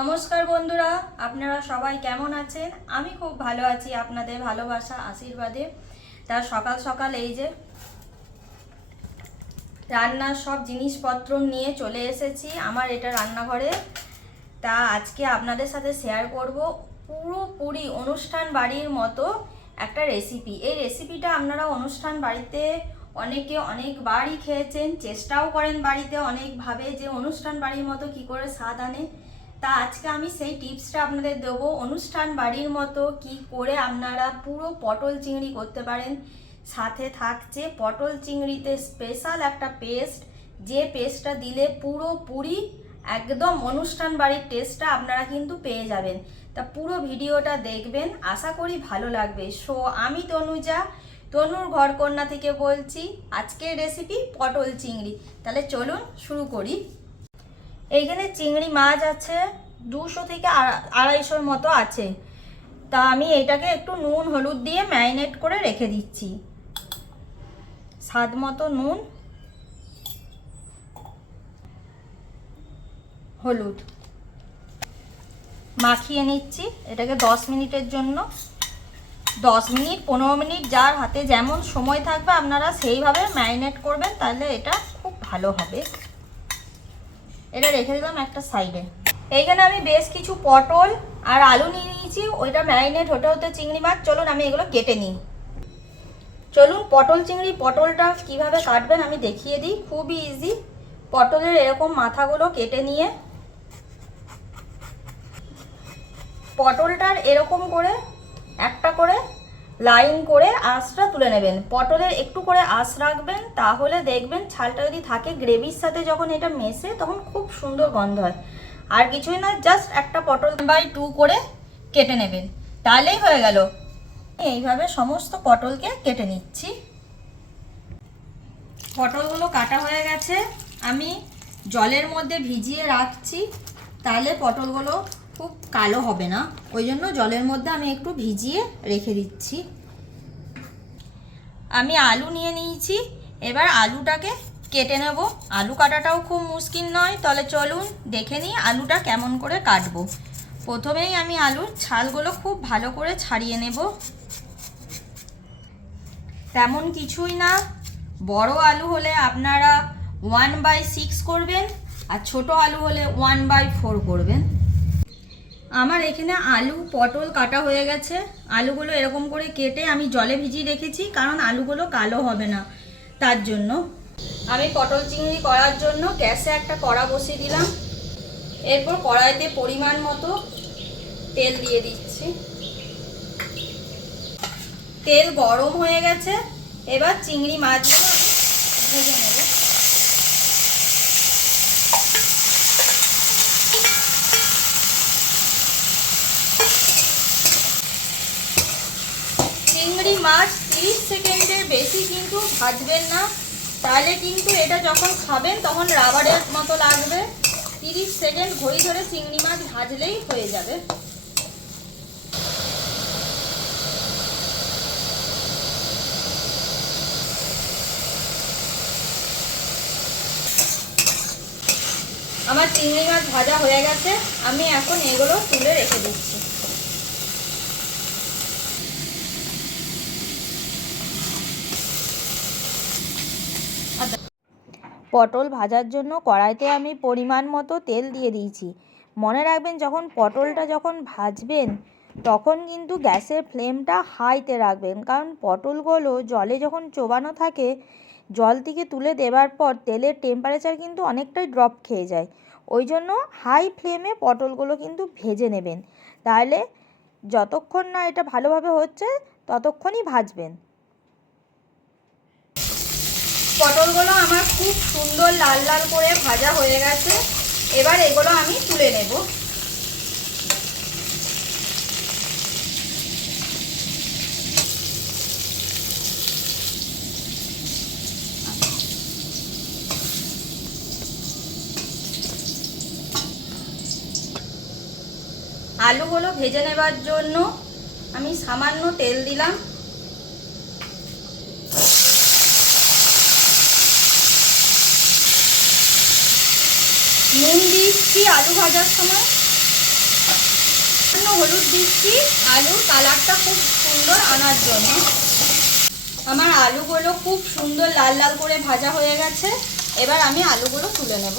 নমস্কার বন্ধুরা, আপনারা সবাই কেমন আছেন? আমি খুব ভালো আছি আপনাদের ভালোবাসা আশীর্বাদে। তার সকাল সকাল এই যে রান্নার সব জিনিসপত্র নিয়ে চলে এসেছি আমার এটা রান্নাঘরে। তা আজকে আপনাদের সাথে শেয়ার করব পুরোপুরি অনুষ্ঠান বাড়ির মতো একটা রেসিপি। এই রেসিপিটা আপনারা অনুষ্ঠান বাড়িতে অনেকে অনেকবারই খেয়েছেন, চেষ্টাও করেন বাড়িতে অনেকভাবে যে অনুষ্ঠান বাড়ির মতো কি করে স্বাদ আনে। তা আজকে আমি সেই টিপসটা আপনাদের দেবো অনুষ্ঠান বাড়ির মতো কি করে আপনারা পুরো পটল চিংড়ি করতে পারেন। সাথে থাকছে পটল চিংড়িতে স্পেশাল একটা পেস্ট, যে পেস্টটা দিলে পুরোপুরি একদম অনুষ্ঠান বাড়ির টেস্টটা আপনারা কিন্তু পেয়ে যাবেন। তা পুরো ভিডিওটা দেখবেন, আশা করি ভালো লাগবে। সো আমি তনুজা, তনুর ঘরকন্যা থেকে বলছি। আজকের রেসিপি পটল চিংড়ি। তাহলে চলুন শুরু করি। এইখানে চিংড়ি মাছ আছে 200 থেকে 250 মতো আছে। তা আমি এটাকে একটু নুন হলুদ দিয়ে ম্যারিনেট করে রেখে দিচ্ছি। স্বাদ মতো নুন, হলুদ মাখিয়ে নিচ্ছি এটাকে 10 মিনিটের জন্য। 10 মিনিট 15 মিনিট যার হাতে যেমন সময় থাকবে আপনারা সেইভাবে ম্যারিনেট করবেন, তাহলে এটা খুব ভালো হবে। এটা রেখে দিলাম একটা সাইডে। এইখানে আমি বেশ কিছু পটল আর আলু নিয়ে নিয়েছি, ওইটা ম্যারিনেট হতে হতে চিংড়ি মাছ। চলুন আমি এগুলো কেটে নিই। চলুন পটলটা কিভাবে কাটবেন আমি দেখিয়ে দিই, খুবই ইজি। পটলের এরকম মাথাগুলো কেটে নিয়ে পটলটার এরকম করে একটা করে লাইন করে আঁশটা তুলে নেবেন। পটলের একটু করে আঁশ রাখবেন, তাহলে দেখবেন ছালটা যদি থাকে গ্রেভির সাথে যখন এটা মেশে তখন খুব সুন্দর গন্ধ হয়। আর কিছুই না, জাস্ট একটা পটল 2 করে কেটে নেবেন, তাহলেই হয়ে গেল। এইভাবে সমস্ত পটলকে কেটে নিচ্ছি। পটলগুলো কাটা হয়ে গেছে, আমি জলের মধ্যে ভিজিয়ে রাখছি, তাহলে পটলগুলো খুব কালো হবে না। ওই জন্য জলের মধ্যে আমি একটু ভিজিয়ে রেখে দিচ্ছি। আমি আলু নিয়ে নিয়েছি, এবার আলুটাকে কেটে নেব। আলু কাটাটাও খুব মুশকিল নয়, তাহলে চলুন দেখে নিই আলুটা কেমন করে কাটবো। প্রথমেই আমি আলুর ছালগুলো খুব ভালো করে ছাড়িয়ে নেব। তেমন কিছুই না, বড় আলু হলে আপনারা 1/6 করবেন, আর ছোট আলু হলে 1/4 করবেন। আমার এখানে আলু পটল কাটা হয়ে গেছে। আলুগুলো এরকম করে কেটে আমি জলে ভিজিয়ে রেখেছি, কারণ আলুগুলো কালো হবে না তার জন্য। আমি পটল চিংড়ি করার জন্য গ্যাসে একটা কড়া বসিয়ে দিলাম। এরপর কড়াইতে পরিমাণ মতো তেল দিয়ে দিচ্ছি। তেল গরম হয়ে গেছে, এবার চিংড়ি মাছগুলো আমি ভেজে নেব। চিংড়ি মাছ 30 সেকেন্ডের বেশি কিন্তু ভাজবেন না, তাহলে কিন্তু এটা যখন খাবেন তখন রাবারের মতো লাগবে। 30 সেকেন্ড ঘড়ি ধরে চিংড়ি মাছ ভাজলেই হয়ে যাবে। আমার চিংড়ি মাছ ভাজা হয়ে গেছে, আমি এখন এগুলো তুলে রেখে দিচ্ছি। পটল ভাজার জন্য কড়াইতে আমি পরিমাণ মতো তেল দিয়ে দিয়েছি। মনে রাখবেন যখন পটলটা ভাজবেন তখন কিন্তু গ্যাসের ফ্লেমটা হাইতে রাখবেন, কারণ পটলগুলো জলে যখন চোবানো থাকে জল থেকে তুলে দেওয়ার পর তেলের টেম্পারেচার কিন্তু অনেকটাই ড্রপ খেয়ে যায়। ওই জন্য হাই ফ্লেমে পটলগুলো কিন্তু ভেজে নেবেন, তাহলে যতক্ষণ না এটা ভালোভাবে হচ্ছে ততক্ষণই ভাজবেন। পটলগুলো আমার খুব সুন্দর লাল লাল করে ভাজা হয়ে গেছে, এবার এগুলো আমি তুলে নেব। আলুগুলো ভেজে নেবার জন্য আমি সামান্য তেল দিলাম। নুন দিচ্ছি আলু ভাজার সময়। হলুদ দিচ্ছি আলুর কালারটা খুব সুন্দর আনার জন্য। আমার আলুগুলো খুব সুন্দর লাল লাল করে ভাজা হয়ে গেছে। এবার আমি আলুগুলো তুলে নেব।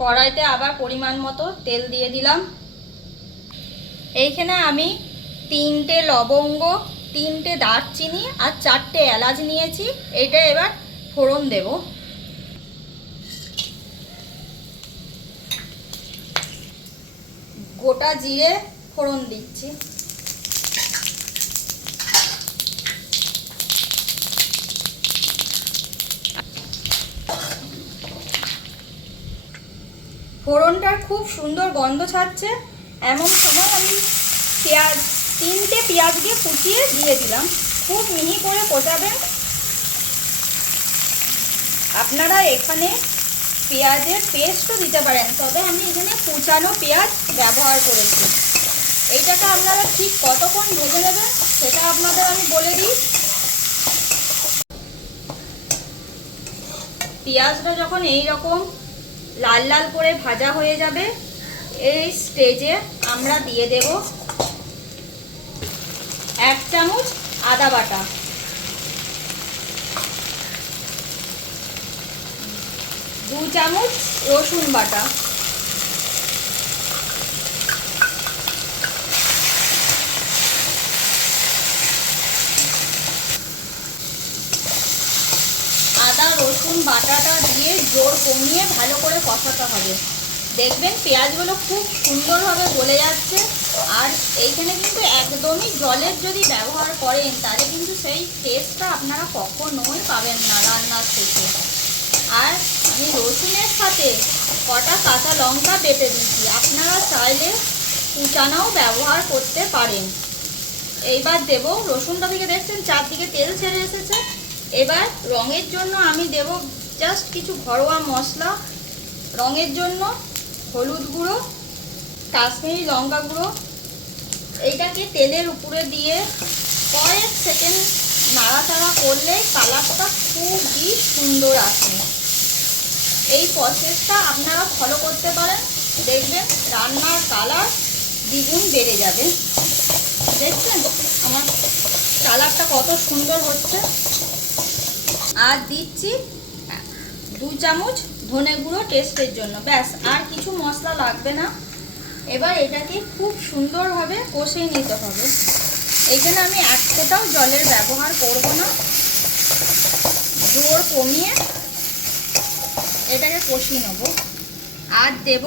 কড়াইতে আবার পরিমাণ মতো তেল দিয়ে দিলাম। এইখানে আমি 3টে লবঙ্গ, 3টে দারচিনি আর 4টে এলাচ নিয়েছি। এইটা এবার ফোড়ন দেব। গোটা জিরে ফোড়ন দিচ্ছি। ফোড়নটার খুব সুন্দর গন্ধ ছাড়ছে। এমন সময় আমি পেঁয়াজ, 3টে পেঁয়াজকে কুচিয়ে দিয়ে দিলাম। খুব মিহি করে কোচাবেন। আপনারা এখানে পেঁয়াজের পেস্টও দিতে পারেন, তবে আমি এখানে কুচানো পেঁয়াজ ব্যবহার করেছি। এইটাকে আপনারা ঠিক কতক্ষণ ভেজে নেবেন সেটা আপনাদের আমি বলে দিই। পেঁয়াজটা যখন এই রকম লাল লাল করে ভাজা হয়ে যাবে, এই স্টেজে আমরা দিয়ে দেব 1 চামচ আদা বাটা, 2 চামচ রসুন বাটা, 1 রসুন বাটাটা দিয়ে জোর কমিয়ে ভালো করে কষাতে হবে। দেখবেন পেঁয়াজগুলো খুব সুন্দরভাবে গলে যাচ্ছে। আর এইখানে কিন্তু একদমই জলের যদি ব্যবহার করেন তাহলে কিন্তু সেই টেস্টটা আপনারা কখনোই পাবেন না রান্নার থেকে। আর আমি রসুনের সাথে কটা কাঁচা লঙ্কা বেটে দিচ্ছি, আপনারা চাইলে কুচানাও ব্যবহার করতে পারেন। এইবার দেব, রসুনটা থেকে দেখছেন চারদিকে তেল ছেড়ে এসেছে। এবার রঙের জন্য আমি দেব জাস্ট কিছু ঘরোয়া মশলা। রঙের জন্য হলুদ গুঁড়ো, কাশ্মীরি লঙ্কা গুঁড়ো। এইটাকে তেলের উপরে দিয়ে কয়েক সেকেন্ড নাড়াচাড়া করলে কালারটা খুবই সুন্দর আসে। এই প্রসেসটা আপনারা ফলো করতে পারেন, দেখবেন রান্নার কালার দ্বিগুণ বেড়ে যাবে। দেখছেন আমার কালারটা কত সুন্দর হচ্ছে। আর দিচ্ছি 2 চামচ ধনে গুঁড়ো টেস্টের জন্য। ব্যাস, আর কিছু মশলা লাগবে না। এবার এটাকে খুব সুন্দরভাবে কষিয়ে নিতে হবে। এখানে আমি এক ফোঁটাও জলের ব্যবহার করব না, জোর কমিয়ে এটাকে কষিয়ে নেব। আর দেব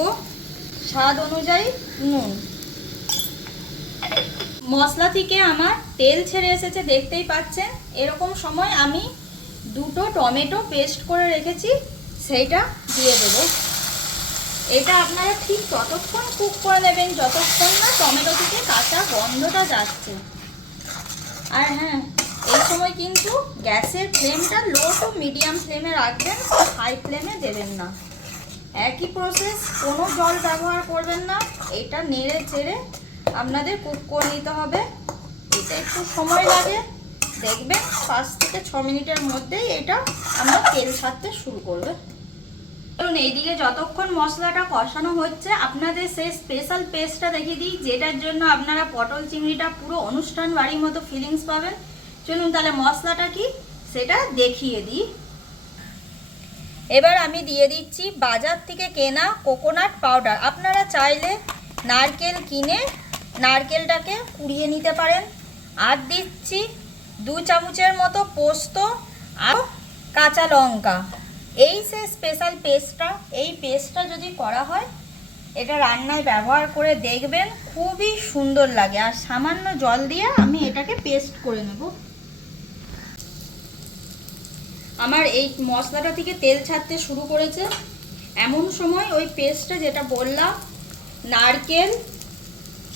স্বাদ অনুযায়ী নুন। মশলা থেকে আমার তেল ছেড়ে এসেছে, দেখতেই পাচ্ছেন। এরকম সময় আমি 2টো টমেটো পেস্ট করে রেখেছি, সেইটা দিয়ে দেব। এটা আপনারা ঠিক ততক্ষণ কুক করে নেবেন যতক্ষণ না টমেটো থেকে কাঁচা গন্ধটা যাচ্ছে। আর হ্যাঁ, এই সময় কিন্তু গ্যাসের ফ্লেমটা লো টু মিডিয়াম ফ্লেমে রাখবেন, হাই ফ্লেমে দেবেন না। একই প্রসেস, কোনো জল ব্যবহার করবেন না। এটা নেড়ে চেড়ে আপনাদের কুক করে নিতে হবে। এটা একটু সময় লাগে, দেখবেন 5 থেকে 6 মিনিটের মধ্যেই এটা আমরা তেল ছাড়তে শুরু করবে। ধরুন এইদিকে যতক্ষণ মশলাটা কষানো হচ্ছে, আপনাদের সেই স্পেশাল পেস্টটা দেখিয়ে দিই, যেটার জন্য আপনারা পটল চিংড়িটা পুরো অনুষ্ঠান বাড়ির মতো ফিলিংস পাবেন। চলুন তাহলে মশলাটা কি সেটা দেখিয়ে দিই। এবার আমি দিয়ে দিচ্ছি বাজার থেকে কেনা কোকোনাট পাউডার। আপনারা চাইলে নারকেল কিনে নারকেলটাকে কুড়িয়ে নিতে পারেন। আর দিচ্ছি 2 চামচের মতো পোস্ত আর কাঁচা লঙ্কা। এই সে স্পেশাল পেস্টটা, এই পেস্টটা যদি করা হয় এটা রান্নায় ব্যবহার করে দেখবেন খুবই সুন্দর লাগে। আর সামান্য জল দিয়ে আমি এটাকে পেস্ট করে নেব। আমার এই মশলাটা থেকে তেল ছাড়তে শুরু করেছে। এমন সময় ওই পেস্টটা যেটা বললাম, নারকেল,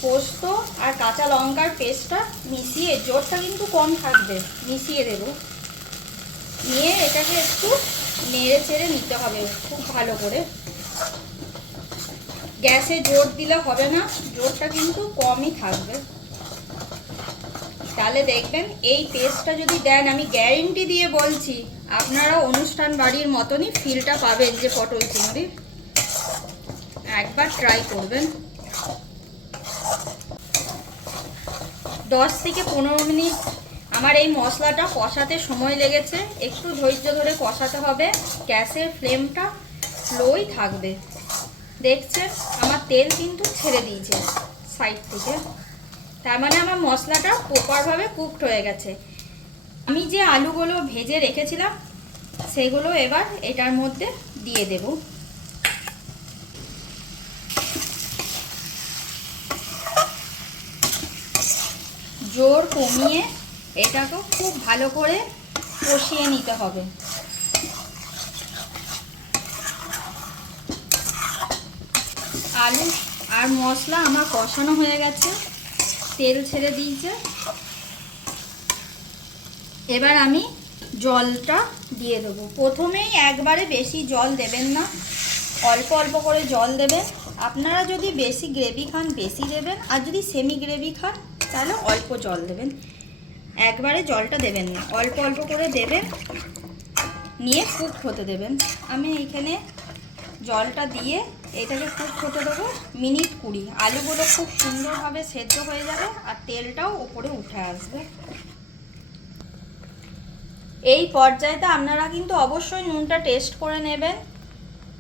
পোস্ত আর কাঁচা লঙ্কার পেস্টটা মিশিয়ে, জোরটা কিন্তু কম থাকবে, মিশিয়ে দেব। নিয়ে এটাকে একটু নেড়ে চেড়ে নিতে হবে খুব ভালো করে। গ্যাসে জোর দিলে হবে না, জোরটা কিন্তু কমই থাকবে। তাহলে দেখবেন এই পেস্টটা যদি দেন, আমি গ্যারেন্টি দিয়ে বলছি আপনারা অনুষ্ঠান বাড়ির মতনই ফিলটা পাবেন যে পটল চিংড়ির। একবার ট্রাই করবেন। 10 থেকে 15 মিনিট আমার এই মশলাটা কষাতে সময় লেগেছে। একটু ধৈর্য ধরে কষাতে হবে, গ্যাসের ফ্লেমটা স্লোই থাকবে। দেখছেন আমার তেল কিন্তু ছেড়ে দিয়েছে সাইড থেকে, তার মানে আমার মশলাটা প্রপারভাবে কুকড হয়ে গেছে। আমি যে আলুগুলো ভেজে রেখেছিলাম সেগুলো এবার এটার মধ্যে দিয়ে দেব। জোর কমিয়ে এটাকে খুব ভালো করে কষিয়ে নিতে হবে। আলু আর মশলা আমার কষানো হয়ে গেছে, তেল ছেড়ে দিয়েছে। এবার আমি জলটা দিয়ে দেবো। প্রথমেই একবারে বেশি জল দেবেন না, অল্প অল্প করে জল দেবেন। আপনারা যদি বেশি গ্রেভি খান বেশি দেবেন, আর যদি সেমি গ্রেভি খান তাহলে অল্প জল দেবেন। একবারে জলটা দেবেন না, অল্প অল্প করে দেবেন, নিয়ে কুক হতে দেবেন। আমি এইখানে জলটা দিয়ে এটাকে কুক হতে দেবো মিনিট 20। আলুগুলো খুব সুন্দরভাবে সেদ্ধ হয়ে যাবে আর তেলটাও উপরে উঠে আসবে। এই পর্যায়েতে আপনারা কিন্তু অবশ্যই নুনটা টেস্ট করে নেবেন।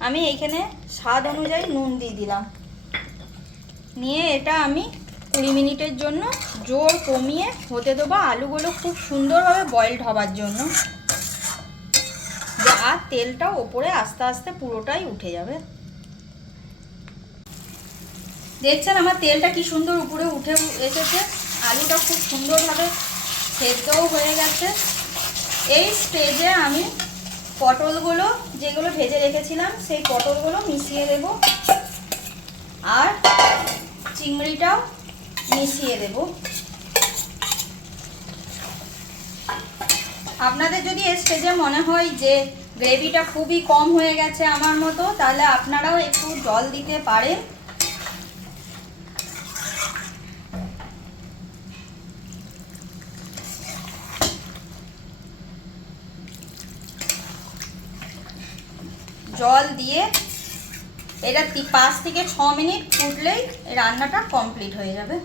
আমি এইখানে স্বাদ অনুযায়ী নুন দিয়ে দিলাম, নিয়ে এটা আমি 20 মিনিটের জন্য জোর কমিয়ে হতে দেবো। আলুগুলো খুব সুন্দরভাবে বয়েলড হবার জন্য, আর তেলটাও ওপরে আস্তে আস্তে পুরোটাই উঠে যাবে। দেখছেন আমার তেলটা কি সুন্দর উপরে উঠে এসেছে, আলুটা খুব সুন্দরভাবে সেদ্ধও হয়ে গেছে। এই স্টেজে আমি পটলগুলো যেগুলো ভেজে রেখেছিলাম সেই পটলগুলো মিশিয়ে দেব, আর চিংড়িটাও মিশিয়ে দেব। আপনাদের যদি এই স্টেজে মনে হয় যে গ্রেভিটা খুবই কম হয়ে গেছে আমার মতো, তাহলে আপনারাও একটু জল দিতে পারেন। জল দিয়ে এটা 5 থেকে 6 মিনিট ফুটলেই রান্নাটা কমপ্লিট হয়ে যাবে।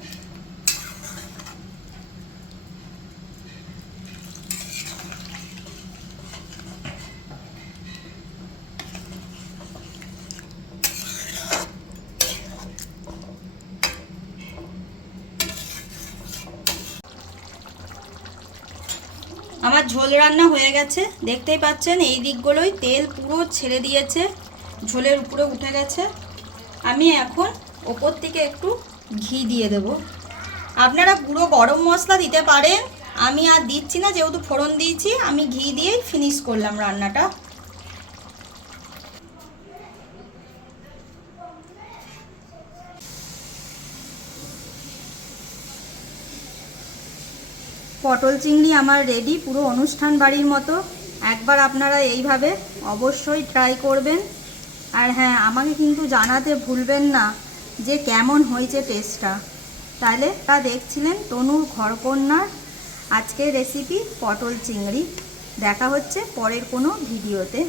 আমার ঝোল রান্না হয়ে গেছে, দেখতেই পাচ্ছেন এই দিকগুলোই তেল পুরো ছেড়ে দিয়েছে, ঝোলের উপরে উঠে গেছে। আমি এখন ওপর থেকে একটু ঘি দিয়ে দেব। আপনারা গুঁড়ো গরম মশলা দিতে পারেন, আমি আর দিচ্ছি না, যেহেতু ফোড়ন দিয়েছি আমি ঘি দিয়েই ফিনিশ করলাম রান্নাটা। পটল চিংড়ি আমার রেডি, পুরো অনুষ্ঠান বাড়ির মতো। একবার আপনারা এইভাবে অবশ্যই ট্রাই করবেন। আর হ্যাঁ, আমাকে কিন্তু জানাতে ভুলবেন না যে কেমন হয়েছে টেস্টটা। তাহলে তা দেখছিলেন তনুর ঘরকন্যার আজকের রেসিপি পটল চিংড়ি। দেখা হচ্ছে পরের কোনো ভিডিওতে।